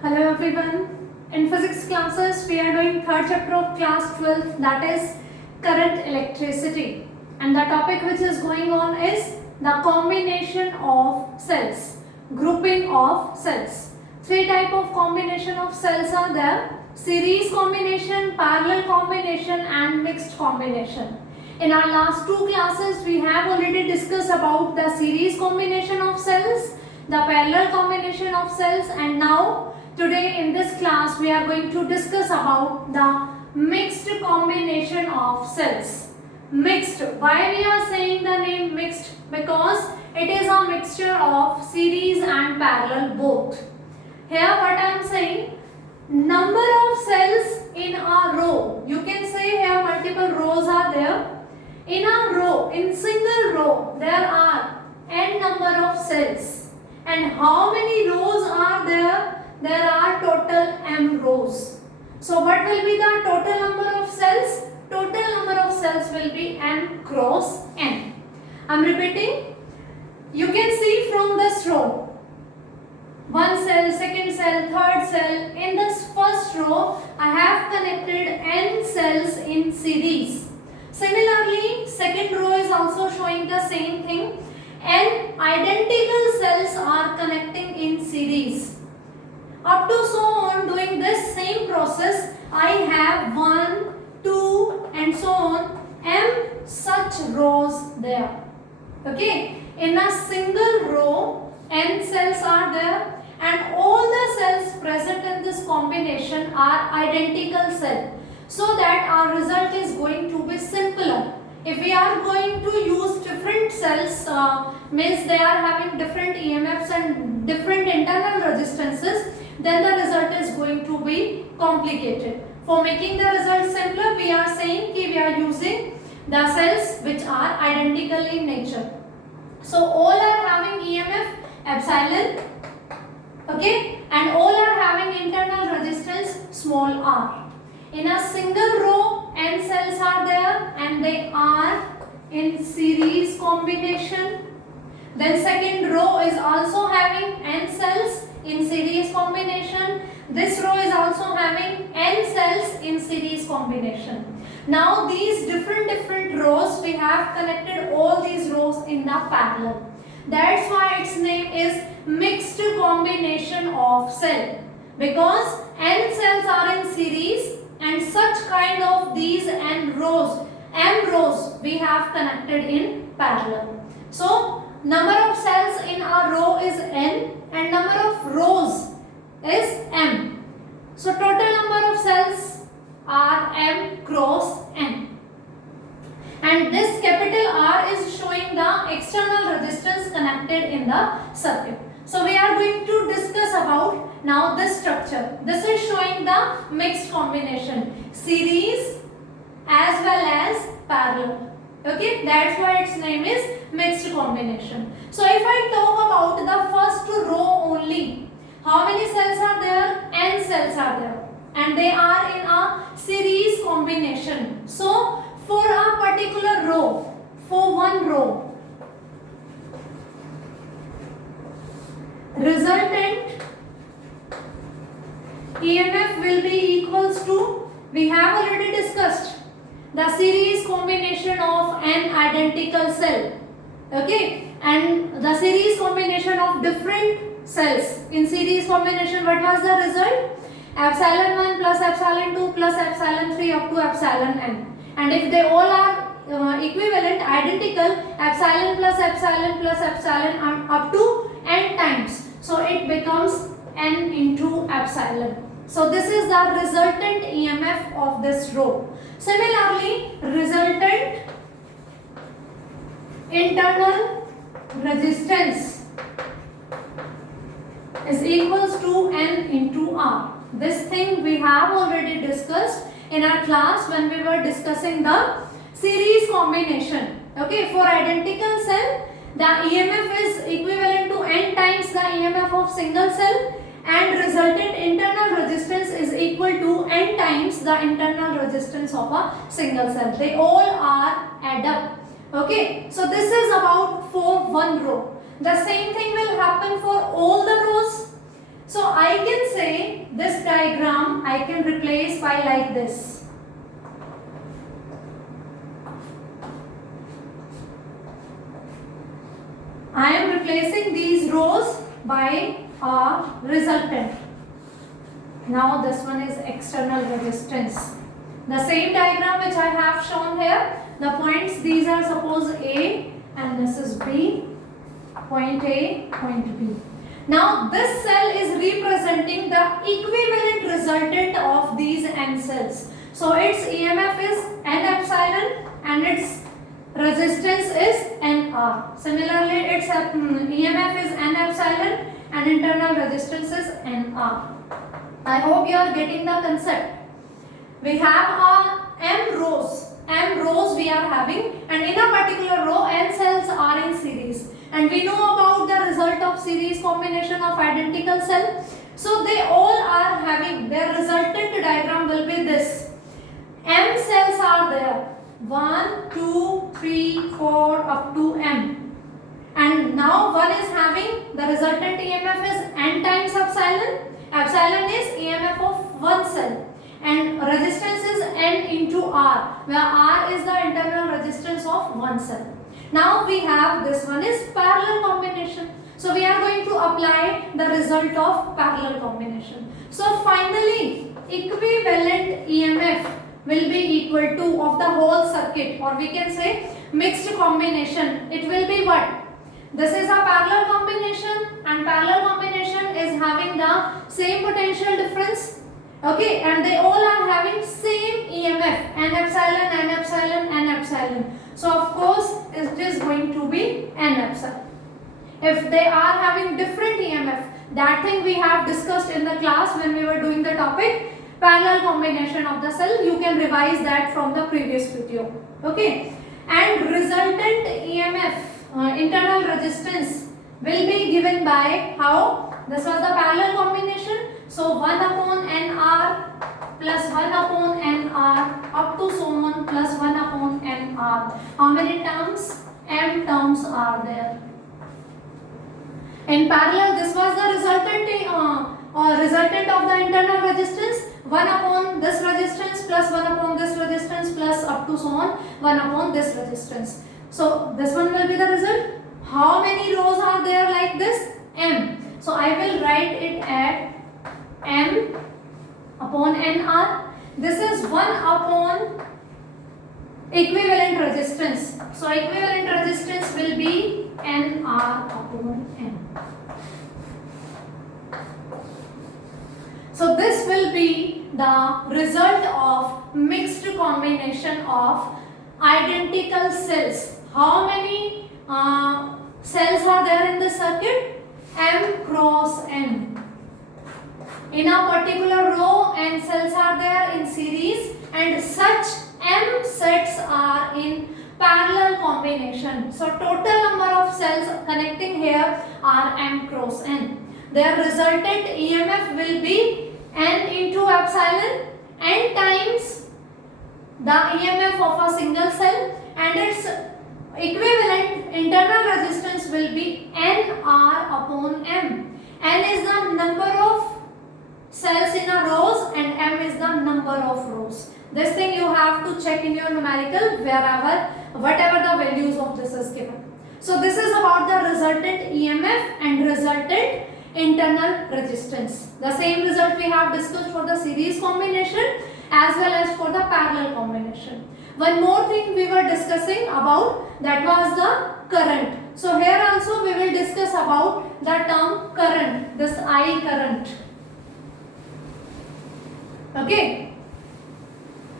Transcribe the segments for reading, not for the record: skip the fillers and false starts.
Hello everyone. In physics classes, we are doing third chapter of class 12, that is current electricity. And the topic which is going on is the combination of cells, grouping of cells. Three type of combination of cells are there: series combination, parallel combination and mixed combination. In our last two classes, we have already discussed about the series combination of cells, the parallel combination of cells, and now today in this class we are going to discuss about the mixed combination of cells. Mixed. Why we are saying the name mixed? Because it is a mixture of series and parallel both. Here what I am saying, number of cells in a row. You can say here multiple rows are there. In a row, in single row, there are n number of cells. And how many rows are there? There are total m rows. So what will be the total number of cells? Total number of cells will be n cross n. I am repeating. You can see from this row, one cell, second cell, third cell. In this first row, I have connected n cells in series. Similarly, second row is also showing the same thing. N identical cells are connecting in series. Up to so on, doing this same process, I have 1, 2 and so on, m such rows there. Okay, in a single row, n cells are there and all the cells present in this combination are identical cells. So that our result is going to be simpler. If we are going to use different cells, means they are having different EMFs and different internal resistances, then the result is going to be complicated. For making the result simpler, we are saying that we are using the cells which are identical in nature. So all are having EMF epsilon, okay, and all are having internal resistance small r. In a single row, n cells are there and they are in series combination. Then second row is also having n cells in series combination. This row is also having n cells in series combination. Now these different rows, we have connected all these rows in the parallel. That's why its name is mixed combination of cell. Because n cells are in series and such kind of these m rows we have connected in parallel. So number of cells in a row is n and number of rows is m. So total number of cells are m cross n. And this capital R is showing the external resistance connected in the circuit. So we are going to discuss about now this structure. This is showing the mixed combination, series as well as parallel. Okay, that's why its name is mixed combination. So if I talk about the first row only, how many cells are there? N cells are there and they are in a series combination. So for a particular row, for one row, resultant EMF will be equals to, we have already discussed, the series combination of n identical cell. Okay, and the series combination of different cells. In series combination, what was the result? Epsilon 1 plus epsilon 2 plus epsilon 3 up to epsilon n. And if they all are equivalent, identical, epsilon plus epsilon up to n times. So it becomes n into epsilon. So this is the resultant EMF of this row. Similarly, resultant internal resistance is equals to n into r. This thing we have already discussed in our class when we were discussing the series combination. Okay, for identical cell, the EMF is equivalent to n times the EMF of single cell and resultant internal resistance is equal to n times the internal resistance of a single cell. They all are add up. Okay, so this is about for one row. The same thing will happen for all the rows. So I can say this diagram I can replace by like this. I am replacing these rows by a resultant. Now this one is external resistance. The same diagram which I have shown here, the points, these are suppose A and this is B, point A, point B. Now this cell is representing the equivalent resultant of these N cells. So its EMF is N epsilon and its resistance is NR. Similarly, its EMF is N epsilon and internal resistance is NR. I hope you are getting the concept. We have M rows we are having, and in a particular row N cells are in series, and we know about the result of series combination of identical cell. So they all are having, their resultant diagram will be this. M cells are there, 1, 2, 3, 4 up to M, and now one is having the resultant EMF is N times epsilon. Epsilon is EMF of one cell and resistance is N into R, where R is the internal resistance of one cell. Now we have this one is parallel combination. So we are going to apply the result of parallel combination. So finally equivalent EMF will be equal to of the whole circuit, or we can say mixed combination. It will be what? This is a parallel combination, and parallel combination is having the same potential difference. Okay, and they all are having same EMF, N epsilon, N epsilon, N epsilon. So of course it is going to be N epsilon. If they are having different EMF, that thing we have discussed in the class when we were doing the topic parallel combination of the cell. You can revise that from the previous video. Okay, and resultant EMF, internal resistance will be given by how? This was the parallel combination. So 1 upon NR plus 1 upon NR up to so on plus 1 upon NR. How many terms? M terms are there. In parallel, this was the resultant of the internal resistance. 1 upon this resistance plus 1 upon this resistance plus up to so on 1 upon this resistance. So this one will be the result. How many rows are there like this? M. So I will write it at M upon NR. This is 1 upon equivalent resistance. So equivalent resistance will be NR upon M. So this will be the result of mixed combination of identical cells. How many cells are there in the circuit? M cross N. In a particular row, N cells are there in series, and such M sets are in parallel combination. So total number of cells connecting here are M cross N. Their resultant EMF will be N into epsilon, N times the EMF of a single cell, and its equivalent internal resistance will be NR upon M. N is the number of cells in a rows and M is the number of rows. This thing you have to check in your numerical whatever the values of this is given. So this is about the resultant EMF and resultant internal resistance. The same result we have discussed for the series combination as well as for the parallel combination. One more thing we were discussing about, that was the current. So here also we will discuss about the term current, this I current. Okay.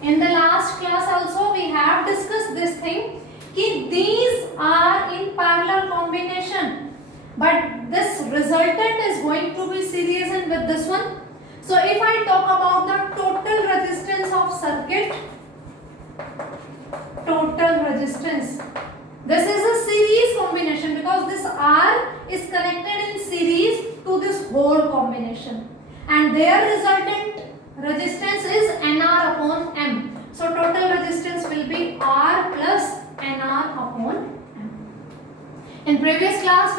In the last class also we have discussed this thing कि these are in parallel combination, but this resultant is going to be series in with this one. So if I talk about the total resistance of circuit, total resistance, this is a series combination because this R is connected in series to this whole combination, and their resultant resistance is NR upon M. So total resistance will be R plus NR upon M. In previous class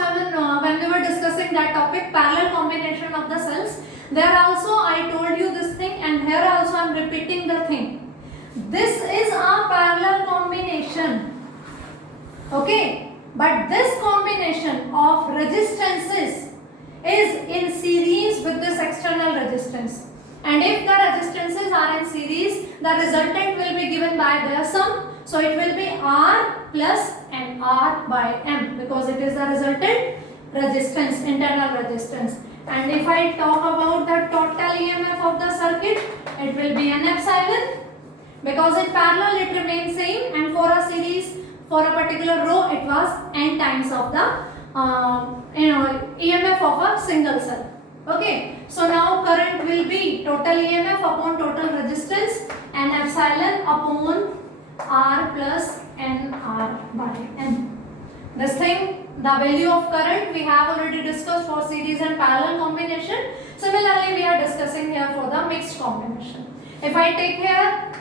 when we were discussing that topic, parallel combination of the cells, there also I told you this thing, and here also I am repeating the thing. This is a parallel combination. Okay, but this combination of resistances is in series with this external resistance, and if the resistances are in series, the resultant will be given by their sum. So it will be R plus and R by M, because it is the resultant resistance, internal resistance. And if I talk about the total EMF of the circuit, it will be N epsilon, because in parallel it remains same, and for a series, for a particular row, it was N times of the EMF of a single cell. Okay, so now current will be total EMF upon total resistance, and epsilon upon R plus NR by N. This thing, the value of current we have already discussed for series and parallel combination. Similarly, we are discussing here for the mixed combination. If I take here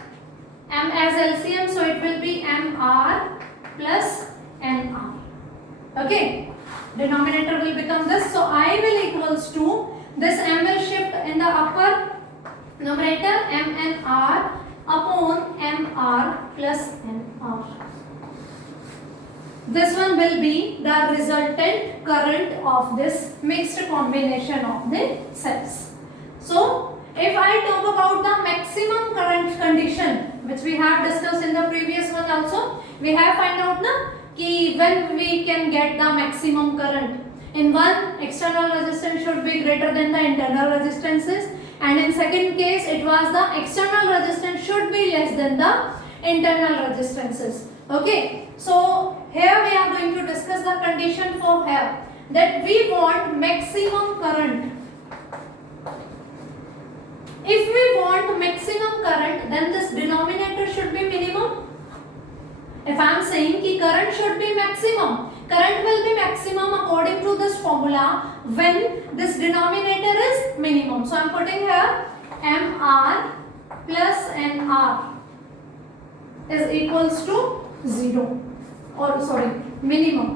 M as LCM, so it will be MR plus NR. Okay, denominator will become this. So I will equals to this M will shift in the upper numerator, MNR upon MR plus NR. This one will be the resultant current of this mixed combination of the cells. So if I talk about the maximum current condition, which we have discussed in the previous one also, we have find out when we can get the maximum current. In one, external resistance should be greater than the internal resistances, and in second case it was the external resistance should be less than the internal resistances. Okay, so here we are going to discuss the condition for here, that we want maximum current. If we want maximum current, then this denominator should be minimum. If I am saying ki current should be maximum, current will be maximum according to this formula when this denominator is minimum. So I am putting here MR plus NR is equals to 0, or sorry, minimum.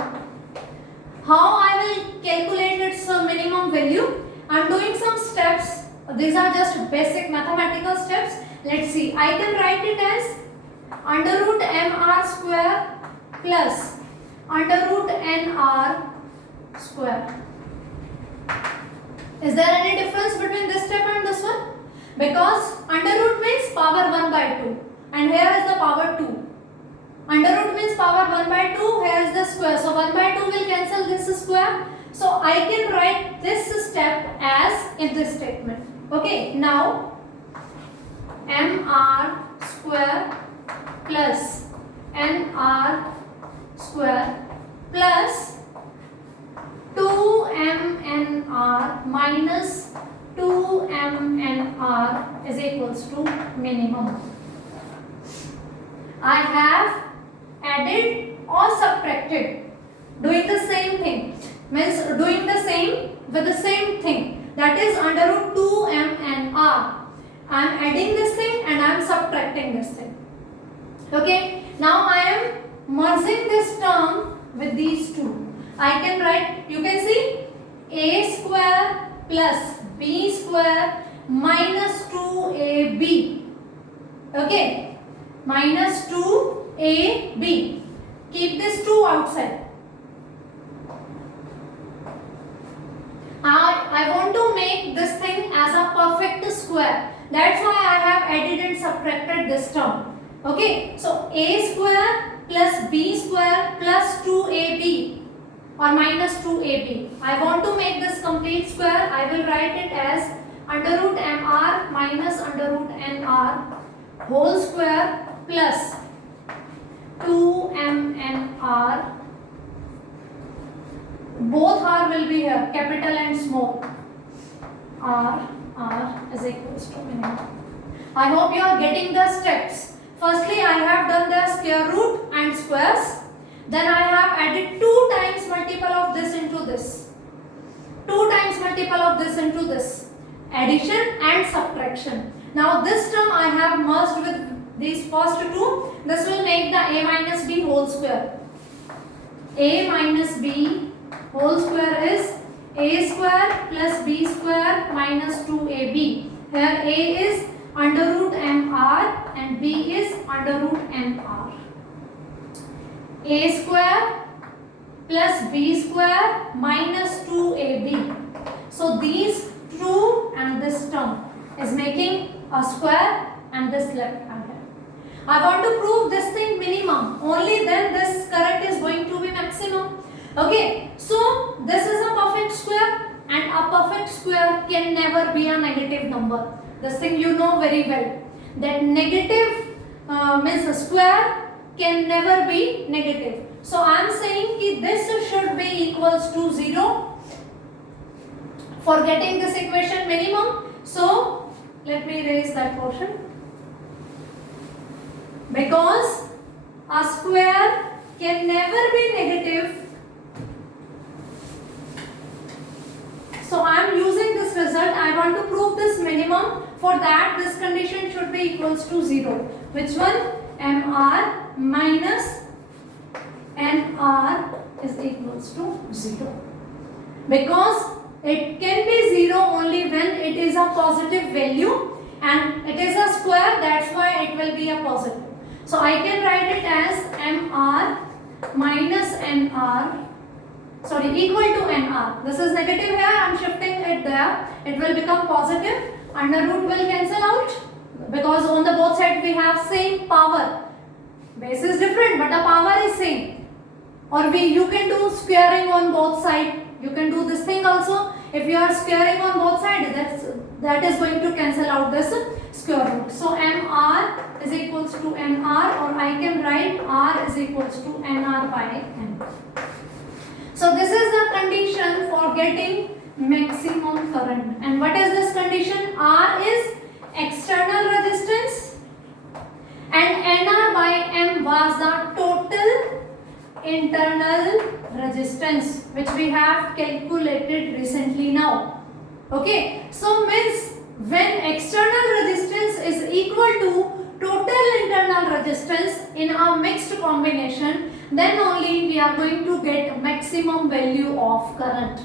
How I will calculate its minimum value? I am doing some steps. These are just basic mathematical steps. Let's see. I can write it as under root MR square plus under root NR square. Is there any difference between this step and this one? Because under root means power 1 by 2, and here is the power 2. Under root means power 1 by 2, here is the square. So 1 by 2 will cancel this square. So I can write this step as in this statement. Okay, now MR square plus NR square plus 2MNR minus 2MNR is equals to minimum. I have added or subtracted, doing the same thing, means doing the same with the same thing, that is under root 2MNR. I am adding this thing and I am subtracting this thing. Okay, now I am merging this term with these two. I can write, you can see A square plus B square minus 2AB. Okay, minus 2AB. Keep this 2 outside. I want to make this thing as a perfect square. That's why I have added and subtracted this term. Okay, so A square plus B square plus 2AB or minus 2AB. I want to make this complete square. I will write it as under root MR minus under root NR whole square plus 2MNR. Both R will be here, capital and small. R is equals to minimum. I hope you are getting the steps. Firstly, I have done the square root and squares. Then I have added 2 times multiple of this into this. 2 times multiple of this into this. Addition and subtraction. Now this term I have merged with these first two. This will make the A minus B whole square. A minus B whole square is A square plus B square minus 2AB. Here A is under root mr and B is under root mr. A square plus B square minus 2AB. So these two and this term is making a square and this left hand. I want to prove this thing minimum. Only then this current is going to be maximum. Okay. So this is a perfect square and a perfect square can never be a negative number. This thing you know very well. That negative means a square can never be negative. So I am saying that this should be equals to 0 for getting this equation minimum. So let me erase that portion. Because a square can never be negative, so I am using this result. I want to prove this minimum. For that, this condition should be equals to 0. Which one? mr minus nr is equals to 0. Because it can be 0 only when it is a positive value and it is a square, that's why it will be a positive. So I can write it as mr minus nr, equal to nr. This is negative here, I am shifting it there. It will become positive. Under root will cancel out because on the both sides we have same power. Base is different but the power is same. Or you can do squaring on both sides. You can do this thing also. If you are squaring on both sides, that is going to cancel out this square root. So mr is equals to nr, or I can write r is equals to nr by n. So this is the condition for getting maximum current. And what is this condition? R is external resistance and nr by m was the total internal resistance which we have calculated recently now. Okay, so means when external resistance is equal to total internal resistance in a mixed combination, then only we are going to get maximum value of current.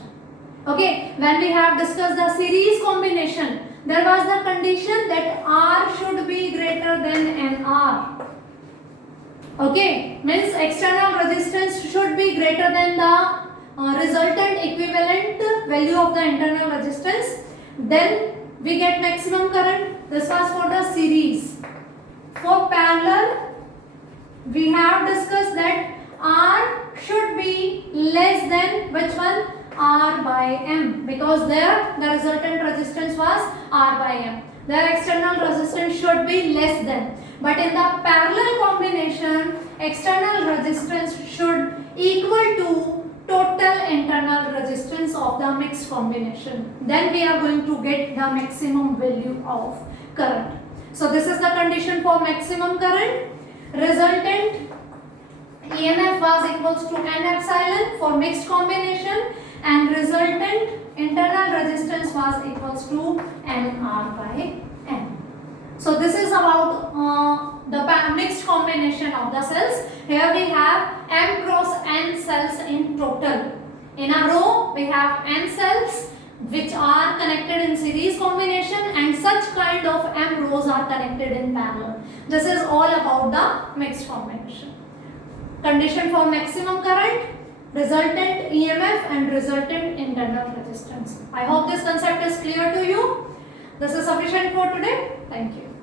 Okay, when we have discussed the series combination, there was the condition that R should be greater than nr. Okay, means external resistance should be greater than the resultant equivalent value of the internal resistance. Then we get maximum current. This was for the series. For parallel, we have discussed that R should be less than which one? R by M, because there the resultant resistance was R by M. Their external resistance should be less than. But in the parallel combination, external resistance should equal to total internal resistance of the mixed combination. Then we are going to get the maximum value of current. So this is the condition for maximum current. Resultant EMF was equals to N epsilon for mixed combination, and resultant internal resistance was equals to nr by n. So this is about the mixed combination of the cells. Here we have m cross n cells in total. In a row we have n cells which are connected in series combination, and such kind of m rows are connected in parallel. This is all about the mixed combination. Condition for maximum current, resultant EMF and resultant internal resistance. I hope this concept is clear to you. This is sufficient for today. Thank you.